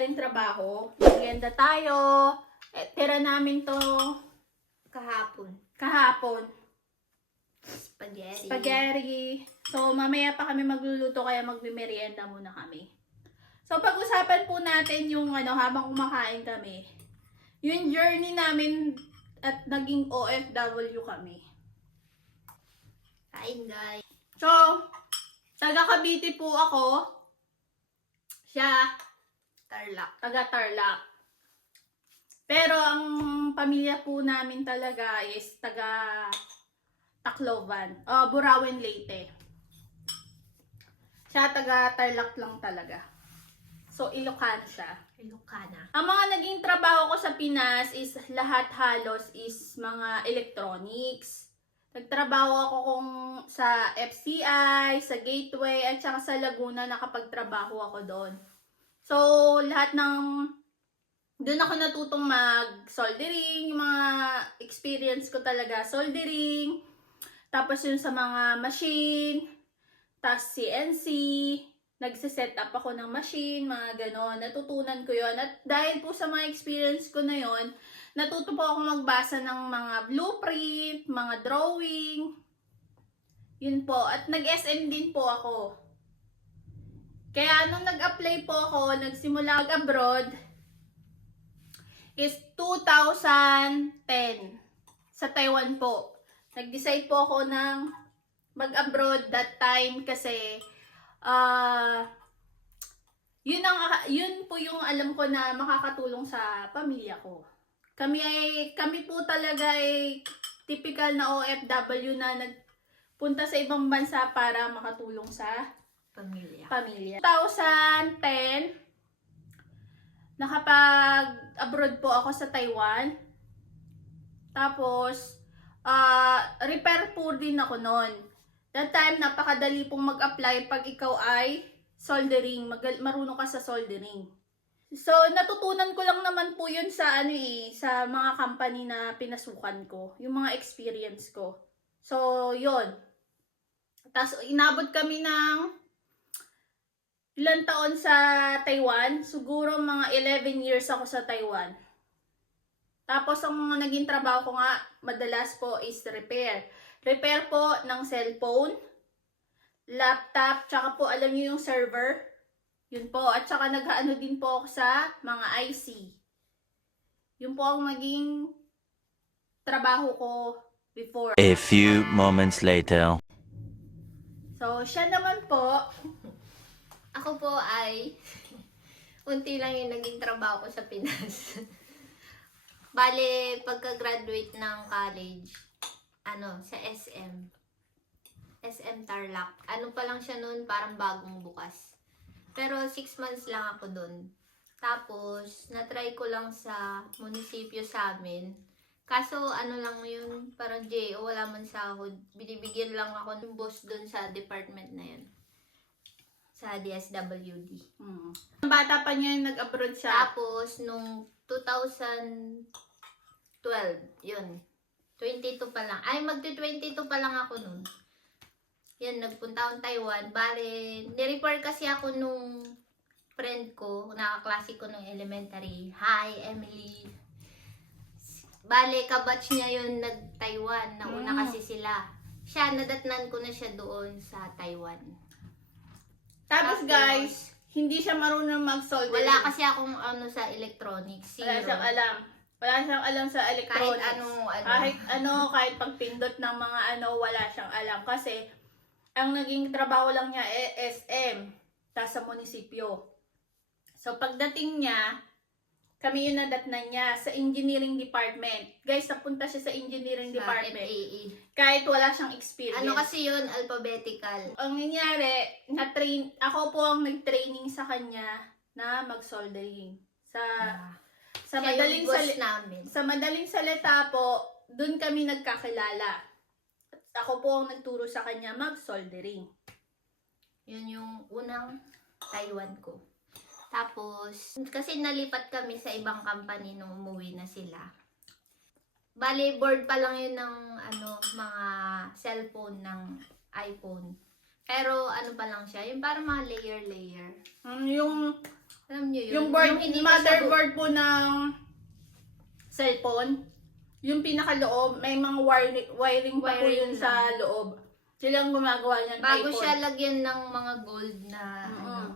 galing trabaho. Merienda tayo. Tira namin to kahapon. Spaghetti. So, mamaya pa kami magluluto kaya magmimerienda muna kami. So, pag-usapan po natin yung habang kumakain kami. Yung journey namin at naging OFW kami. Kain guys. So, taga Cavite po ako. Siya, taga Tarlac. Pero ang pamilya po namin talaga is taga Tacloban. Burauen, Leyte. Siya taga Tarlac lang talaga. So, Ilocano siya. Ilocana. Ang mga naging trabaho ko sa Pinas is lahat halos is mga electronics. Nagtrabaho ako sa FCI, sa Gateway, at saka sa Laguna nakapagtrabaho ako doon. So, lahat doon ako natutong mag-soldering, yung mga experience ko talaga, soldering, tapos yun sa mga machine, tapos CNC, nagsiset up ako ng machine, mga ganon, natutunan ko yon. At dahil po sa mga experience ko na yon, natuto po ako magbasa ng mga blueprint, mga drawing, yun po, at nag-SM din po ako. Kaya nung nag-apply po ako, nagsimula mag-abroad, is 2010 sa Taiwan po. Nag-decide po ako ng mag-abroad that time kasi yun po yung alam ko na makakatulong sa pamilya ko. Kami po talaga ay typical na OFW na nagpunta sa ibang bansa para makatulong sa pamilya. 2010 nakapag-abroad po ako sa Taiwan. Tapos, repair po din ako noon. That time, napakadali pong mag-apply pag ikaw ay soldering. Marunong ka sa soldering. So, natutunan ko lang naman po yun sa sa mga company na pinasukan ko. Yung mga experience ko. So, yun. Tapos, inabot kami ng ilang taon sa Taiwan. Siguro mga 11 years ako sa Taiwan. Tapos ang mga naging trabaho ko nga madalas po is repair. Repair po ng cellphone, laptop, tsaka po alam niyo yung server. Yun po. At tsaka nag-ano din po ako sa mga IC. Yun po ang maging trabaho ko before. A few moments later. So, siya naman po. Ako po ay unti lang yung naging trabaho ko sa Pinas. Bale, pagka-graduate ng college, sa SM Tarlac. Ano pa lang siya noon, parang bagong bukas. Pero 6 months lang ako doon. Tapos, na-try ko lang sa munisipyo sa amin. Kaso, lang yun, parang JO, wala man sahod. Binibigyan lang ako ng boss doon sa department na yun. Sa DSWD. Bata pa niya yung nag-abroad siya. Tapos, nung 2012, yun. 22 pa lang. Ay, magti-22 pa lang ako nun. Yan, nagpunta akong Taiwan. Bale, nirefer kasi ako nung friend ko, nakaklase ko nung elementary. Hi, Emily. Bale, kabatch niya yun nag-Taiwan. Nauna kasi sila. Siya, nadatnan ko na siya doon sa Taiwan. Tapos guys, hindi siya marunong mag-soldering. Wala kasi akong sa electronics. Zero. Wala siyang alam. Wala siyang alam sa electronics. Kahit kahit pagpindot ng mga wala siyang alam. Kasi, ang naging trabaho lang niya SM, tas sa munisipyo. So, pagdating niya, kami yung nadatnan niya sa engineering department. Guys, napunta siya sa engineering department. FAE. Kahit wala siyang experience. Ano kasi yun? Alphabetical. Ang nangyari, ako po ang nag-training sa kanya na mag-soldering. Sa madaling salita po, dun kami nagkakilala. Ako po ang nagturo sa kanya mag-soldering. Yun yung unang Taiwan ko. Tapos, kasi nalipat kami sa ibang company nung umuwi na sila. Bale, board pa lang yun ng mga cellphone ng iPhone. Pero ano pa lang siya, yung parang mga layer-layer. Yung Alam nyo nyo yun? Yung board, hindi pa sa motherboard po ng cellphone, yung pinakaloob, may mga wiring pa po Wiring yun sa loob. Sila ang gumagawa niyan. bago iPhone. siya lagyan ng mga gold na Mm.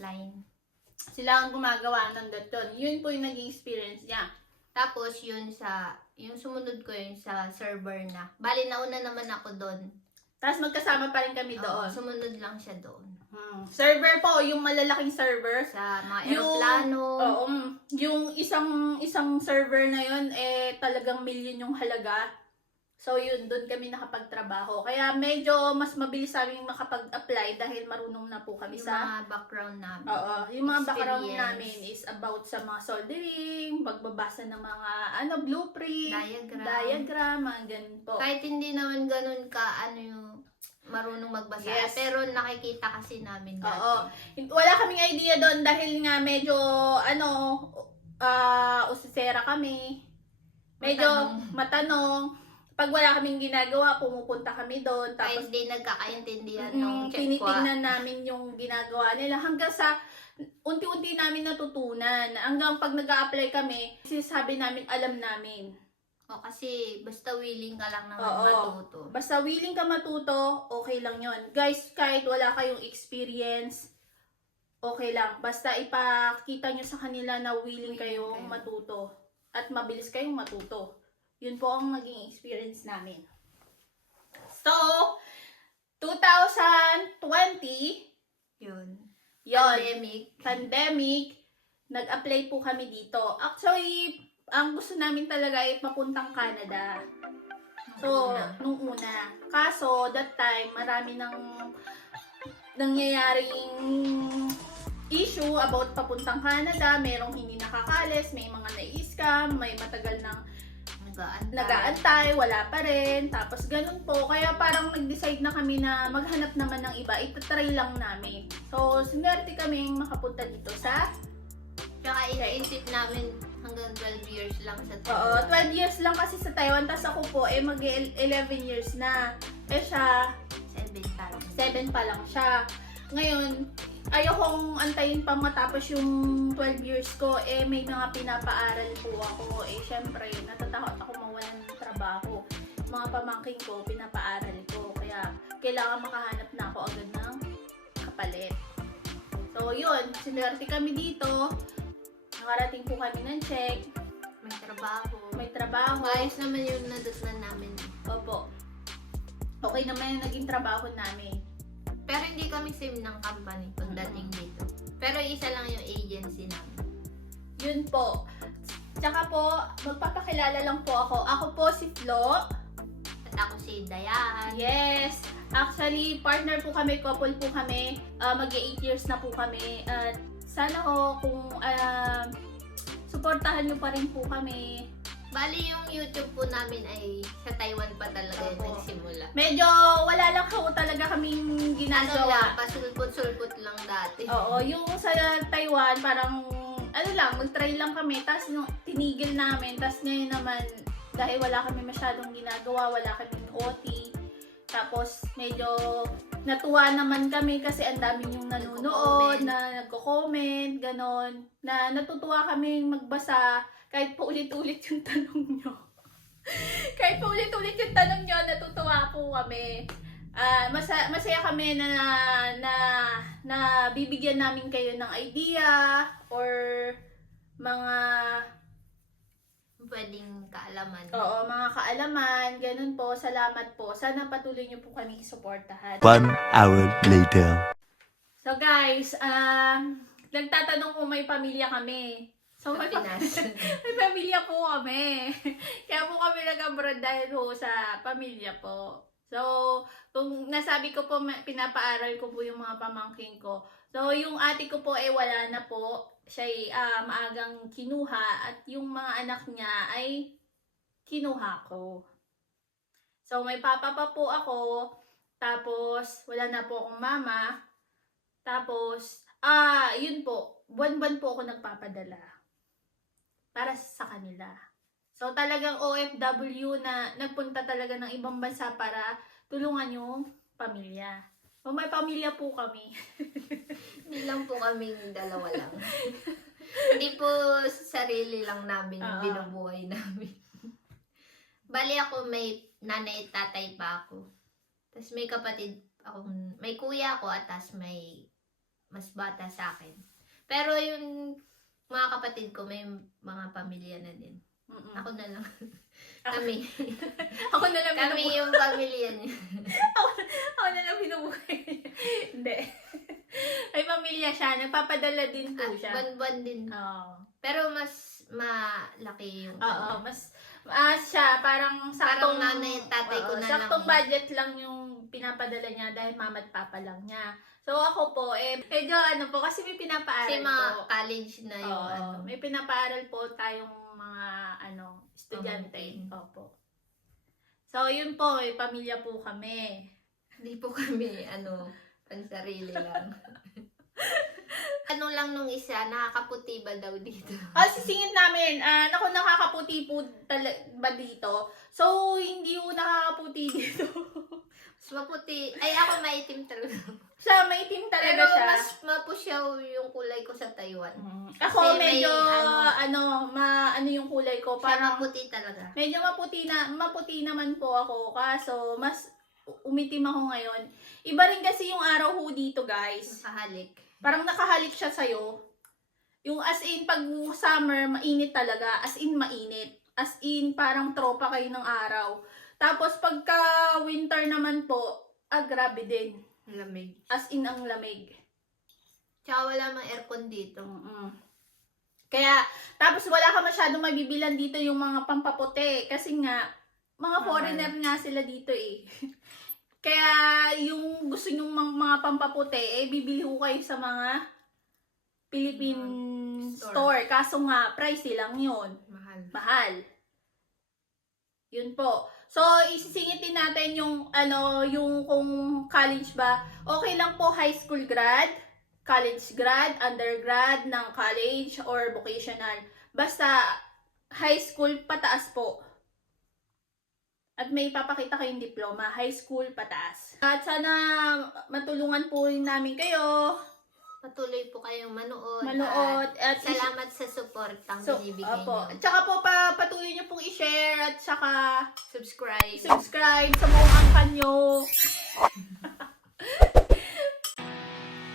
line. Sila ang gumagawa ng doon. Yun po yung naging experience niya. Tapos yung sumunod ko yun sa server na. Bali, nauna naman ako doon. Tapos magkasama pa rin kami Oo, doon. sumunod lang siya doon. Server po, yung malalaking server. Sa mga Yung- aeroplano. Oo, yung isang server na yun, talagang million yung halaga. So yun, doon kami nakapagtrabaho. Kaya medyo mas mabilis sa aming makapag-apply dahil marunong na po kami Yung sa... mga background namin. Oo, yung mga background Experience. namin is about sa mga soldering, pagbabasa ng mga blueprint, diagram, mga ganun po. Kahit hindi naman ganun ka, yung marunong magbasa. Yes. Pero nakikita kasi namin dati. Oo. Wala kaming idea doon dahil nga medyo, usisera kami. Medyo matanong. Pag wala kaming ginagawa, pumupunta kami doon. Kahit Tapos, hindi nagkakaintindihan ng check tinitingnan namin yung ginagawa nila. Hanggang sa, unti-unti namin natutunan. Hanggang pag nag-a-apply kami, sinasabi namin, alam namin. O kasi basta willing ka lang naman Oo. matuto. Basta willing ka matuto, okay lang yon. Guys, kahit wala kayong experience, okay lang. Basta ipakita nyo sa kanila na willing kayong matuto. At mabilis kayong matuto. Yun po ang naging experience namin. So, 2020, Yun. yon, Pandemic. nag-apply po kami dito. Actually, ang gusto namin talaga ay papuntang Canada. So, nung una. Kaso, that time, marami nang nangyayaring issue about papuntang Canada. Merong hindi nakakalis, may mga na-scam, may matagal nang nag-aantay, wala pa rin. Tapos, ganun po. Kaya parang nag-decide na kami na maghanap naman ng iba. Itatry lang namin. So, sinwerte kaming makapunta dito sa... Tsaka iniisip namin hanggang 12 years lang sa Oo, 12 years lang kasi sa Taiwan. Tapos ako po, mag-11 years na. Siya, 7 pa lang. 7 pa lang siya. Ngayon, ayokong antayin pa matapos yung 12 years ko. May mga pinapaaral po ako. Syempre, natatakot ako mawalan ng trabaho. Mga pamangking ko, pinapaaral ko. Kaya, kailangan makahanap na ako agad ng kapalit. So, yun. Sinwerte kami dito. Nakarating po kami ng check. May trabaho. May trabaho. Maayos naman yung nadatnan namin. Opo. Okay naman yung naging trabaho namin. Pero hindi kami same ng company pagdating dito. Pero isa lang yung agency namin. Yun po. Tsaka po, magpapakilala lang po ako. Ako po si Flo. At ako si Dayan. Yes! Actually, partner po kami, couple po kami. Mag-8 years na po kami. At sana ho, kung suportahan nyo pa rin po kami. Bali yung YouTube po namin ay sa Taiwan pa talaga yung Opo. nagsimula. Medyo wala lang ho talaga kaming ginagawa. Pasulput-sulput lang dati. Oo, yung sa Taiwan, parang, mag-try lang kami. Tapos tinigil namin. Tapos ngayon naman, dahil wala kami masyadong ginagawa, wala kaming OT. Tapos medyo natuwa naman kami kasi ang dami yung nanonood, na nagko-comment, ganon. Na natutuwa kami magbasa kahit paulit-ulit yung tanong nyo. Kahit paulit-ulit yung tanong nyo, natutuwa po kami. Masaya kami na bibigyan namin kayo ng idea or mga Pwedeng kaalaman. mga kaalaman, ganun po. Salamat po. Sana patuloy niyo po kami suportahan. 1 hour later. So guys, nagtatanong kung may pamilya kami. So may Pinas. may pamilya po kami. Kaya po kami nag-abroad dahil po sa pamilya po. So, kung nasabi ko po, pinapaaral ko po yung mga pamangking ko. So, yung ate ko po wala na po. Siya maagang kinuha at yung mga anak niya ay kinuha ko. So, may papa pa po ako. Tapos, wala na po akong mama. Tapos, yun po. Buwan-buwan po ako nagpapadala. Para sa kanila. So, talagang OFW na nagpunta talaga ng ibang bansa para tulungan yung pamilya. So, may pamilya po kami. Hindi lang po kaming dalawa lang. Hindi po sarili lang namin yung Oo. binubuhay namin. Bali ako may nanay at tatay pa ako. Tapos may kapatid ako, may kuya ako at tapos may mas bata sa akin. Pero yung mga kapatid ko may mga pamilya na din. Mm-mm. Ako na lang. Kami. Ako na lang Kami binubuhay. yung pamilya niya. Ako na lang binubuhay. Hindi. May pamilya siya. Nagpapadala din po At siya. buwan-buwan din. Oo. Pero mas malaki yung Oo, mas siya parang saktong nanay at tatay ko oo, na saktong lang. budget lang yung pinapadala niya dahil mama at papa lang niya. So ako po medyo ano po kasi may pinapaaral Kasi mga po. college na yung Oo, ano. may pinapaaral po tayong mga estudyante. Pamangkin. Opo. So yun po, may pamilya po kami. Hindi po kami, pansarili lang. Ano lang nung isa, nakakaputi ba daw dito? Sisingit namin, naku, nakakaputi po ba dito? So, hindi po nakakaputi dito. Mas maputi. Ay, ako maitim talaga. Siya, maitim talaga Pero siya. mas mapusyaw yung kulay ko sa Taiwan. Ako, Kasi may, medyo, yung kulay ko. Siya Parang, maputi talaga. medyo maputi naman po ako. Kaso, mas umitim ako ngayon. Iba rin kasi yung araw ho dito, guys. Nakahalik. Parang nakahalik siya sa'yo. Yung as in, pag summer, mainit talaga. As in, mainit. As in, parang tropa kayo ng araw. Tapos, pagka winter naman po, grabe din. Lamig. As in, ang lamig. Tsaka wala mang aircon dito. Kaya, tapos wala ka masyadong mabibilan dito yung mga pampaputi. Kasi nga, mga Mahal. foreigner nga sila dito eh. Kaya, yung gusto nyong mga pampaputi, bibili ko kayo sa mga Philippine store. Kaso nga, pricey lang yun. Mahal. Mahal. Yun po. So, isisingitin natin yung, yung kung college ba. Okay lang po high school grad, college grad, undergrad ng college, or vocational. Basta, high school pataas po. At may ipapakita kayong diploma, high school pataas. At sana matulungan po rin namin kayo. Patuloy po kayong manood. Manood. At salamat sa support ang binibigay opo. niyo. At saka po, patuloy niyo pong i-share at saka Subscribe. sa buong angkan nyo.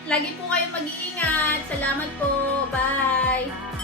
Lagi po kayong mag-iingat. Salamat po. Bye. Bye.